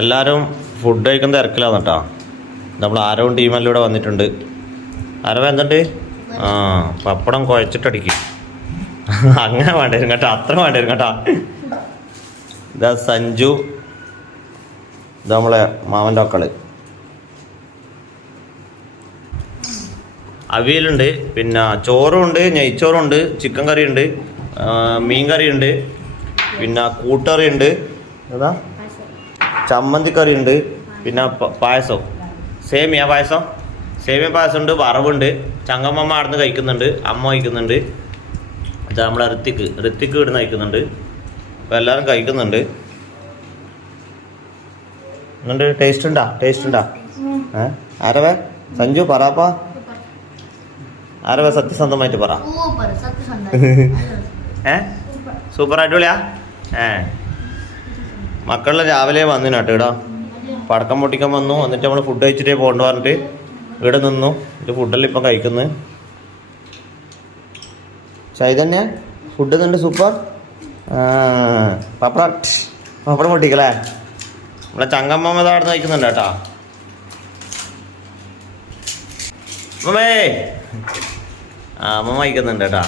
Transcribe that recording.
എല്ലാവരും ഫുഡ് കഴിക്കുന്ന തിരക്കിലാണ് കേട്ടോ. നമ്മൾ ആരവും ടീമെല്ലാം ഇവിടെ വന്നിട്ടുണ്ട്. ആരവ എന്തുണ്ട്? ആ പപ്പടം കുഴച്ചിട്ടടിക്കും. അങ്ങനെ വേണ്ടിവരും കേട്ടോ, അത്ര വേണ്ടിവരും കേട്ടോ. ഇതാ സഞ്ജു, ഇതാ നമ്മളെ മാമൻ്റെ മക്കള്. അവിയലുണ്ട്, പിന്നെ ചോറുണ്ട്, നെയ്ച്ചോറുണ്ട്, ചിക്കൻ കറി ഉണ്ട്, മീൻ കറി ഉണ്ട്, പിന്നെ കൂട്ടറി ഉണ്ട്, ഏതാ ചമ്മന്തിക്കറി ഉണ്ട്, പിന്നെ പായസം, സേമിയ പായസം ഉണ്ട്, വറവുണ്ട്. ചങ്കമ്മ ആടുന്ന് കഴിക്കുന്നുണ്ട്, അമ്മ കഴിക്കുന്നുണ്ട്. ഇത് നമ്മളെ ഋത്തിക്ക് ഇടുന്ന് കഴിക്കുന്നുണ്ട്. അപ്പോൾ എല്ലാവരും കഴിക്കുന്നുണ്ട്. എന്നിട്ട് ടേസ്റ്റ് ഉണ്ടാ? ആരവേ സഞ്ജു പറയാപ്പാ, ആരവേ സത്യസന്ധമായിട്ട് പറ. സൂപ്പർ അടിപൊളിയാ. മക്കളെല്ലാം രാവിലെ വന്നിന് കേട്ടോ ഇവിടെ. പടക്കം പൊട്ടിക്കാൻ വന്നു. എന്നിട്ട് നമ്മൾ ഫുഡ് കഴിച്ചിട്ടേ പോകണ്ട പറഞ്ഞിട്ട് ഇവിടെ നിന്നു. ഇത് ഫുഡെല്ലാം ഇപ്പം കഴിക്കുന്നു. ചൈതന്യ ഫുഡ് തന്നെ സൂപ്പർ. പപ്പടം പൊട്ടിക്കലേ. നമ്മളെ ചങ്കമ്മ അവിടെ കഴിക്കുന്നുണ്ട് കേട്ടോ. അമ്മേ അമ്മ കഴിക്കുന്നുണ്ട് കേട്ടോ.